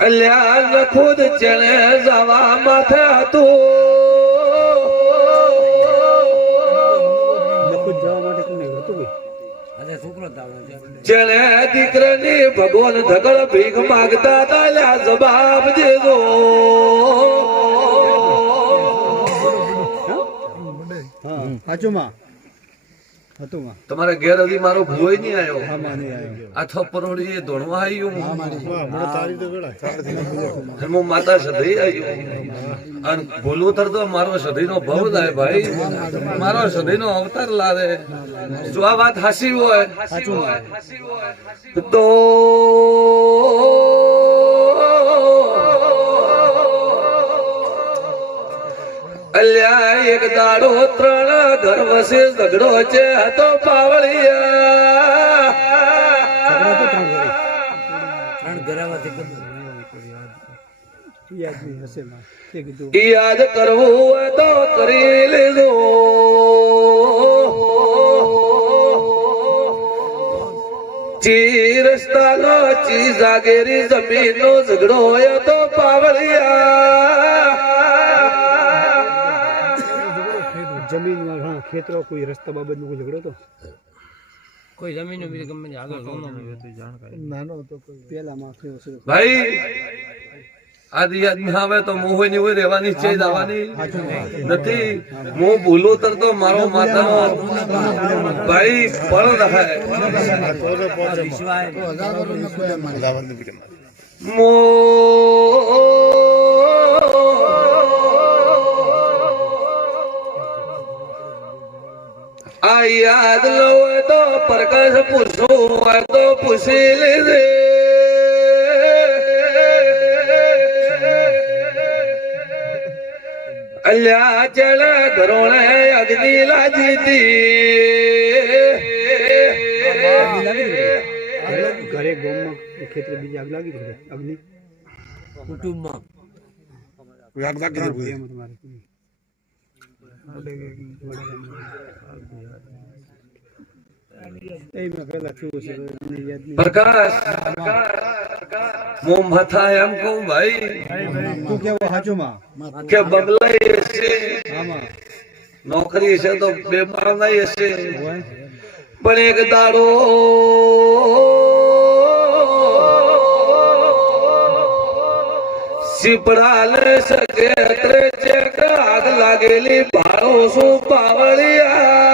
અલ્યા ખુદ ચણે જવા માથે હતું જેણે દીકરાની ભગવાન ધગળ ભીખ માગતા હતા લ્યા જવાબ દેજો હા સાચું માં હતું તમારા ઘેર હજી મારો ભૂય નહીં આવ્યો? હા માં નહીં આ થપ્પરોડી એ ધોણવા આવ્યું હું? માતા સધી આવ્યું. અને ભૂલું તર તો મારો સધીનો ભવ લાય ભાઈ. મારો સધીનો અવતાર લાવે. જો આ વાત હાસી હોય તો અલ્યા એક દાડો ત્રણ ઘર વસે ઝઘડો છે હતો પાવળિયા. યાદ કરવું હોય તો કરી લેજો. ચી રસ્તાનો ચી જાગેરી જમીનનો ઝઘડો હોય તો પાવળિયા. જમીનમાં ઘણા ખેતરો કોઈ રસ્તા બાબતનો કોઈ ઝઘડો તો કોઈ જમીન બીજી ગમે તે આગળ નાનો તો કોઈ. પેલા માં થયો છે. ભાઈ આદિ યાદ આવે તો મોહની હોય રહેવાની છે આવવાની નથી હું ભૂલો તર મારો માતાનો. ભાઈ પણ રહે આ યાદ લો હોય તો પ્રકાશ પૂછવું હોય તો પૂછી લેજે. અલ્યા ચડ ઘરોણે અગ્નિ લાજી હતી. ઘરે ગોમમાં ખેતરે બીજી આગ લાગી અગ્નિ કુટુંબમાં એમ તમારે એમાં પેલા થયું છે મને યાદ નહીં પ્રકાશ હું મથા એમ કહું ભાઈ. તું કેવો સાચું કે નોકરી છે તો બેમાર મારનાઈ હશે. પણ એક દાડો સિપડાલ સકે ત્રે ચેક આગ લાગેલી ભારો શું પાવળિયા?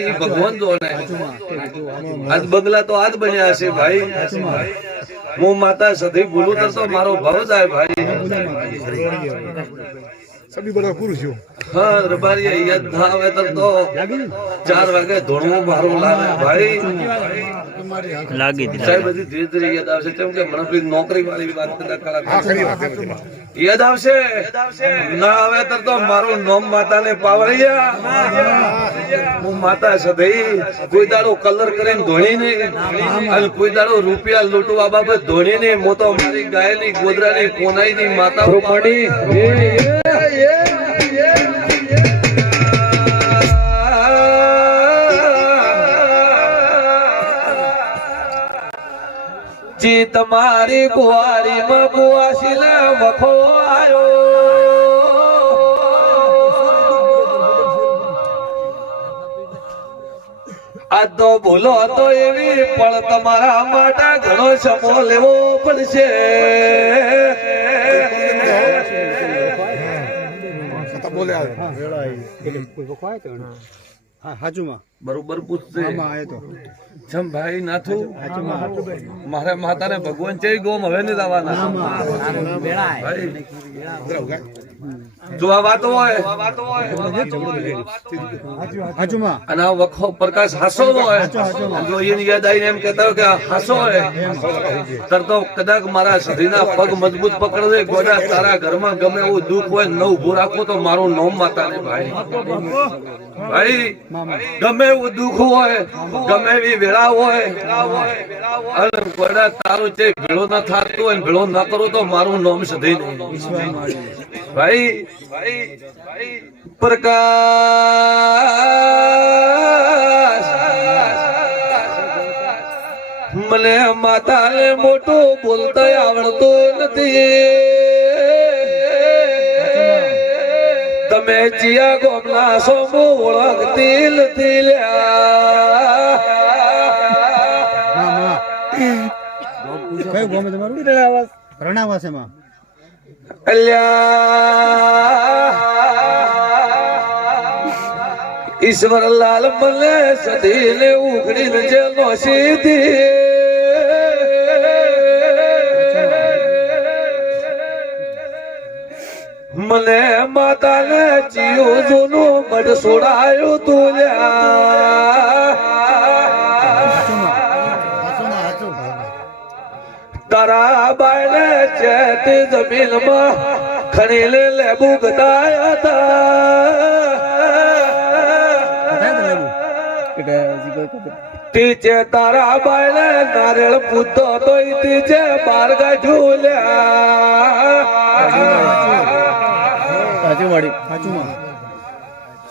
એ ભગવાન જોડે આજ બગલા તો આજ બન્યા છે ભાઈ. હું માતા સધી બોલું તો મારો ભાવ જાય ભાઈ. હા રબારી યાદ ના આવે તો તો ચાર વાગે ધોળવું મારું લાવે ભાઈ. લાગી સાહેબ બધી ધીરે ધીરે યાદ આવશે. કેમ કે મને પેલી નોકરી વાળી વાત કરતા કલાક યાદ આવશે? ના આવે તો મારું નોમ માતાને પાવરિયા હું માતા સદઈ કોઈ દાડો કલર કરીને ધોણી નહીં અને કોઈ દાડો રૂપિયા લૂંટવા બાબત ધોણી નહીં મોતો તો મારી ગાયની ગોદરાની કોનાઈની માતા જી તમારી કુવારી માં કુવાસી વખો આ તો ભૂલો તો એવી પણ તમારા માટે ઘણો સમો લેવો પડશે એટલે કોઈ વખવાય તો હા સાચુંમાં બરોબર પૂછશે જમ ભાઈ નાથું મારા માતાને ભગવાન ચઈ ગોમ હવે નહીં લાવવાના ભાઈ જો આ વાતો હોય હાચુમાં અને આ વખો પ્રકાશ હાસો હોય. જો એની યાદ આવીને એમ કહેતા હોય કે હાસો હોય. તર કદાચ મારા શરીરના પગ મજબૂત પકડે ગોડા તારા ઘરમાં ગમે એવું દુઃખ હોય ન ઉભું રાખો તો મારું નોમ માતા ને ભાઈ. ભાઈ ગમે એવું દુઃખ હોય ગમે એવી વેળા હોય અને ગોડા તારું જે ભેળો ન થતું હોય ભેળો ન કરો તો મારું નોમ સધી નહીં ભાઈ ભાઈ પ્રકાશ. મને માતાને મોટું બોલતા આવડતું નથી. તમે ચિયા ગોમના છો ઓળખતી નથી લ્યા. કયું ગામ તમારું? રણાવાસ એમાં. ઈશ્વર લાલ મને સધીને ઉઘડીને જે સીધી. મને માતાને જીવ જૂનું મઢ સોડાયું તું લ્યા. તારા બાયને ચેત જમીનમાં ખણીલે લેબુ ગતાયા હતા. ટીચે તારા બાયને નારેળ પૂતો તો ટીચે બાર ગાઢું હાચુમાં સોમંડા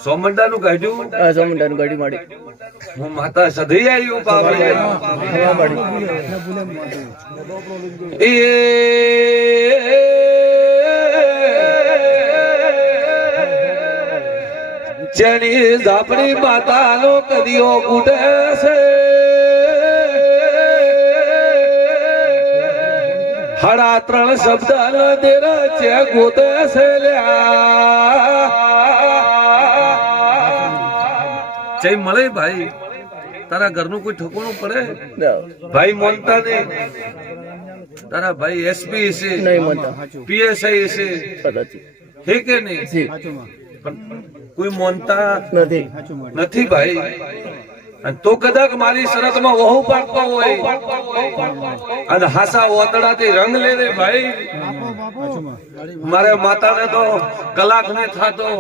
નું કાઢ્યું? સોમંડાનું ગાડી માડી. હું માતા સધી આવ્યું પાવડે એ જેની ઝાપડી માતાનો કદીઓ કૂટે છે. હડા ત્રણ શબ્દ દેર છે ગોતે છે લ્યા. જય મળે ભાઈ. તારા ઘરનું કોઈ ઠકોણું પડે? ભાઈ મોનતા નહીં. તારા ભાઈ એસપી છે. નહીં માનતા પીએસઆઈ છે. હે કે નહીં? કોઈ મોનતા નથી. નથી ભાઈ. અને તો કદાચ મારી શરતમાં વહુ પાડતો હોય. અને હાસા ઓતડાથી રંગ લે રે ભાઈ. મારે માતાને તો કલાક ને થાતો.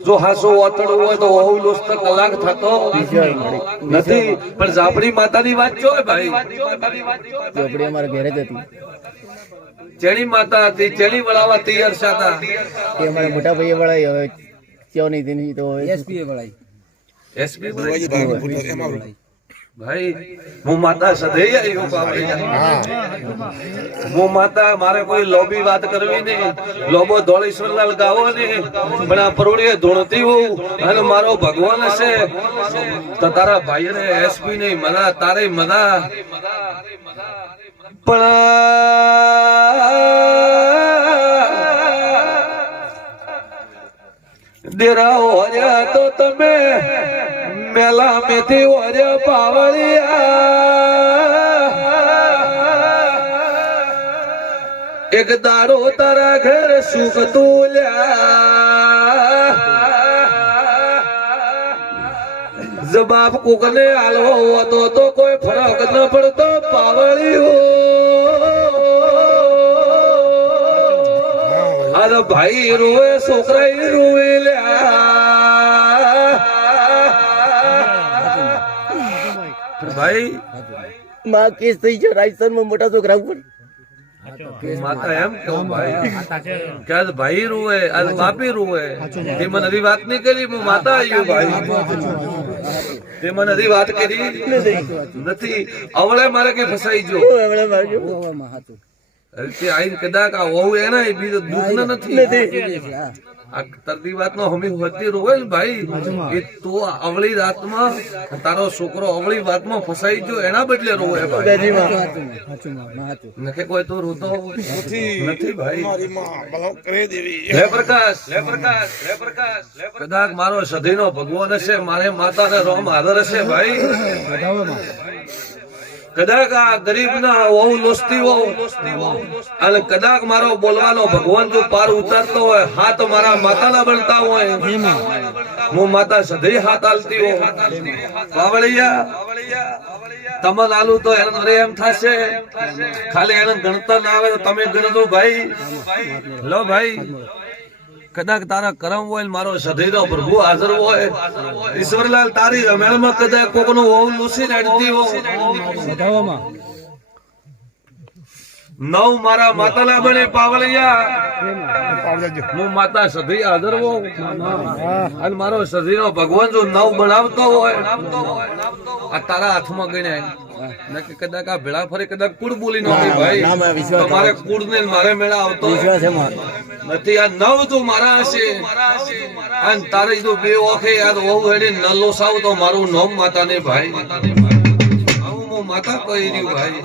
જો હાસો ઓતડવું હોય તો વહુ લોસ તો કલાક થતો નથી પણ ઝાપડી માતાની વાત જો ભાઈ ઝાપડી અમારા ઘરે જ હતી ચેણી માતા હતી ચેણી વળાવા તૈયાર હતા એ અમારા મોટા ભાઈએ વળાઈ હવે ક્યો નહીં તેની તો એસપી વળાઈ એસપી મારે કોઈ લોબી વાત કરવી નહીં. લોબો ધોળેશ્વરલાલ ગાવો નહીં પણ આ પરોડીએ ધોણતી હોઉં અને મારો ભગવાન હશે તો તારા ભાઈ ને એસપી નહીં મના, તારે મના. પણ દેરા ઓર્યા તો તમે મેલા મેથી ઓર્યા પાવળિયા. એક દાડો તારા ઘર સુખ તુલ્યા. જવાબ કુકને આલવો હોતો તો કોઈ ફરક ન પડતો પાવળિયું. અરે ભાઈ રોવે છોકરા રોવે લ્યા. ભાઈ? માં કેસ થઈ ગયો રાજસ્થાનમાં મોટા છોકરા ઉપર. માતા એમ ભાઈ. કે રૂવે આજ બાપી રૂવે તે મને હરી વાત નહીં કરી હું માતા આવ્યું ભાઈ. તે મને હરી વાત કરી. નથી. અવળે મારે કઈ ફસાઈ ગયો. માર્યો અરે કદાચ આ વહુ એના બીજો દુઃખ ન નથી. આ તરતી વાત નો હમી હોતી રોવે ને ભાઈ એ તો અવળી રાતમાં તારો છોકરો અવળી વાતમાં ફસાઈ ગયો એના બદલે રોવે ભાઈ. નખે કોઈ તો રોતો નથી. ભાઈ. લે પ્રકાશ લે પ્રકાશ લે પ્રકાશ લે પ્રકાશ. કદાચ મારો સધીનો ભગવાન હશે મારે માતાને રોમ આદર હશે ભાઈ. કદાચ આ ગરીબ ના વહુ લોસતી વહુ, અને કદાચ મારો બોલવાનો ભગવાન જો પાર ઉતારતો હોય, હાથ મારા માતાના બનતા હોય હું માતા સધી હાથ હાલતી હોય બાવળિયા, તમને આલુ તો એને અરે એમ થશે. ખાલી એને ગણતા ના આવે તો તમે ગણજો ભાઈ. લો ભાઈ. કદાચ તારા કરમ હોય મારો સધીનો પ્રભુ હાજર હોય. ઈશ્વરલાલ, તારી રમેલમાં કદાચ કોકનો નું લૂસી નાખતી હો વધાવવામાં નવ મારા માતાલા બને પાવલિયા. હું માતા સધી હાજર અને મારો સધીનો ભગવાન જો નવ બનાવતો હોય આ તારા હાથમાં ગણે. કદાચ આ ભેળા ફરી કદાચ કુડ બોલી ભાઈ. ના, ના, મારે કુળ ને મારે મેળા આવતો નથી આ નવ તો મારા હશે. અને તારે જો બે ઓખે યાર હોવું હેડી નલ્લો સાવ તો મારું નોમ માતા ને ભાઈ. હું માતા કહી રહ્યું ભાઈ?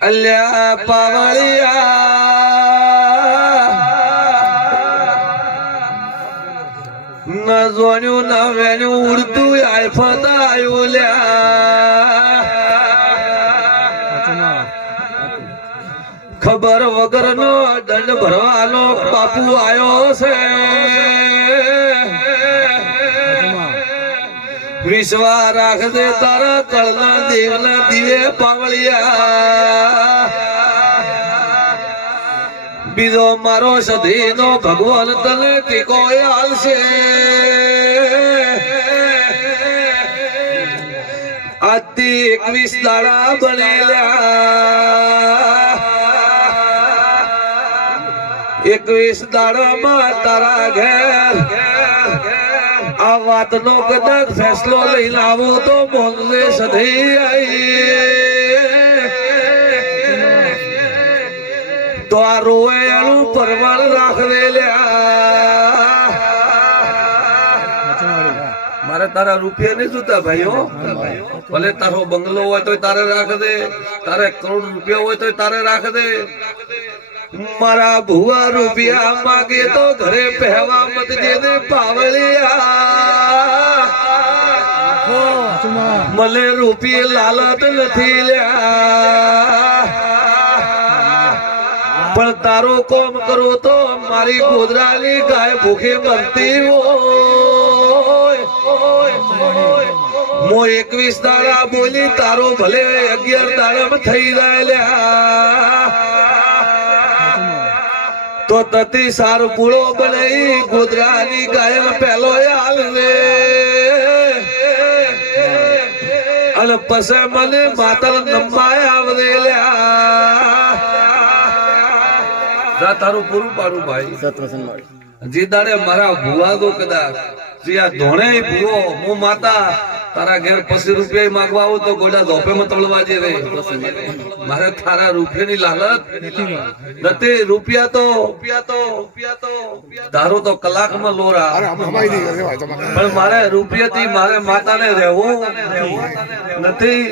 અલ્યા પાવળિયા. ન જોણ્યું ન વેણ્યું, ઉડતું આય ફતાયું લ્યા. ખબર વગરનો દંડ ભરવાનો બાપુ આયો છે. વિશ્વા રાખજે તારા કળના દેવના દિવે પાવળિયા. બીજો મારો સધીનો ભગવાન તને ટીકો આવશે આજથી એકવીસ દાડા બનેલા એકવીસ દાડામાં તારા ઘેર આ વાતનો કદાચ ફેસલો લઈ લાવો તો મોંઘે સધી આઈ. તો આ રોવાયાનું પરમાણ રાખને મારે તારા રૂપિયા નહીં જોતા ભાઈઓ. ભલે તારો બંગલો હોય તો તારે રાખ દે તારે કરોડ રૂપિયા હોય તો તારે રાખ દે મારા ભુવા રૂપિયા માગે તો ઘરે પહેવા મત દે દે પાવળિયા મને રૂપિયે લાલત નથી લ્યા. પણ તારો કોમ કરો તો મારી ગોદરાની ગાય ભૂખે મરતી હોય. મો એકવીસ દાડા બોલી તારો ભલે અગિયાર દાડા થઈ જાય તો તતી સાર પૂળો બને ઈ ગોદરાની ગાય પેલો હાલ ને અને પછી મને માતર નમાય આવડે લ્યા. તારું પૂરું પાડું ભાઈ. જે દાડે મારા ભુવા દો કદાચ જે આ ધોણે ભૂવો હું માતા તારા ઘેર પચીસ રૂપિયા માંગવા આવું તો ગોડા ધોપે માં તળવા જે રે. મારે તારા રૂપિયાની લાલત નથી રૂપિયા તો રૂપિયા તો રૂપિયા તો. ધારો તો કલાકમાં લોરા. પણ મારે રૂપિયાથી મારે માતાને રહેવું નથી.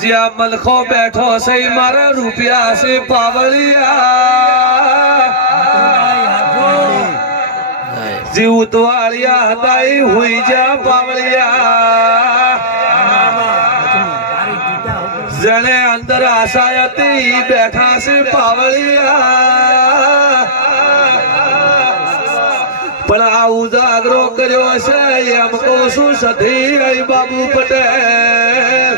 જ્યાં મલખો બેઠો છે મારા રૂપિયા છે પાવળિયા જીવ ઉતવાળિયા હતા ઈ હુઈ જા પાવળિયા જણે અંદર આશા હતી, બેઠા છે પાવળિયા. પણ આ ઉજાગરો કર્યો છે એમ કહું છું, સધી બાબુ પટેલ.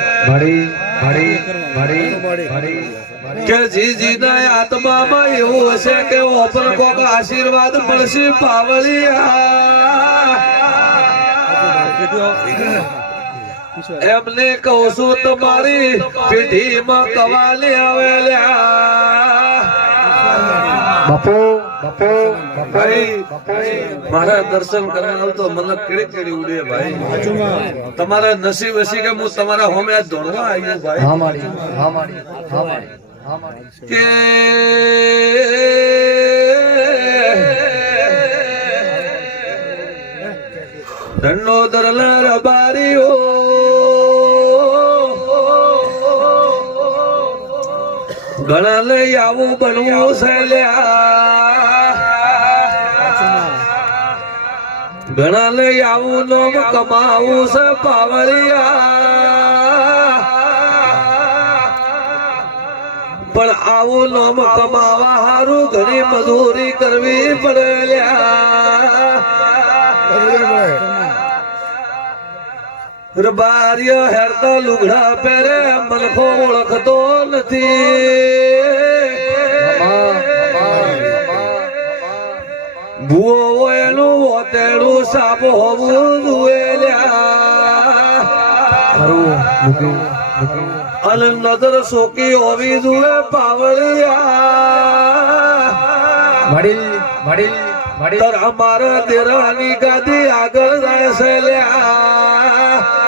કે જીજી ના આત્મામાં એવું હશે કે ઓપન કોક આશીર્વાદ મળશે પાવળિયા એમને કહું છું તમારી પેઢીમાં કવાલી આવેલા. ભાઈ મારા દર્શન કરવા તો મને કેડી કેડી ઉડે ભાઈ. તમારા નસીબ હશે કે હું તમારા હોમે આ ધોળવા આવ્યો ભાઈ. કે ધનો દરલર રબારીઓ ઘણા લઈ આવું બનવું છે લ્યા ઘણા લઈ આવું, નોમ કમાવું છે પાવળિયા પણ આવો નામ કમાવા હારું, ઘણી મજૂરી કરવી પડે રબારીઓ હેરતા લુગડા પહેરે મનખો ઓળખતો નથી. ભૂવો એનું વોતેડું સાપ હોવું દુએલ્યા અને નજર સોકી હોવી જુએ પાવળિયા. વડીલ વડીલ તર અમારા દેરાની ગાદી આગળ રહેશે લ્યા.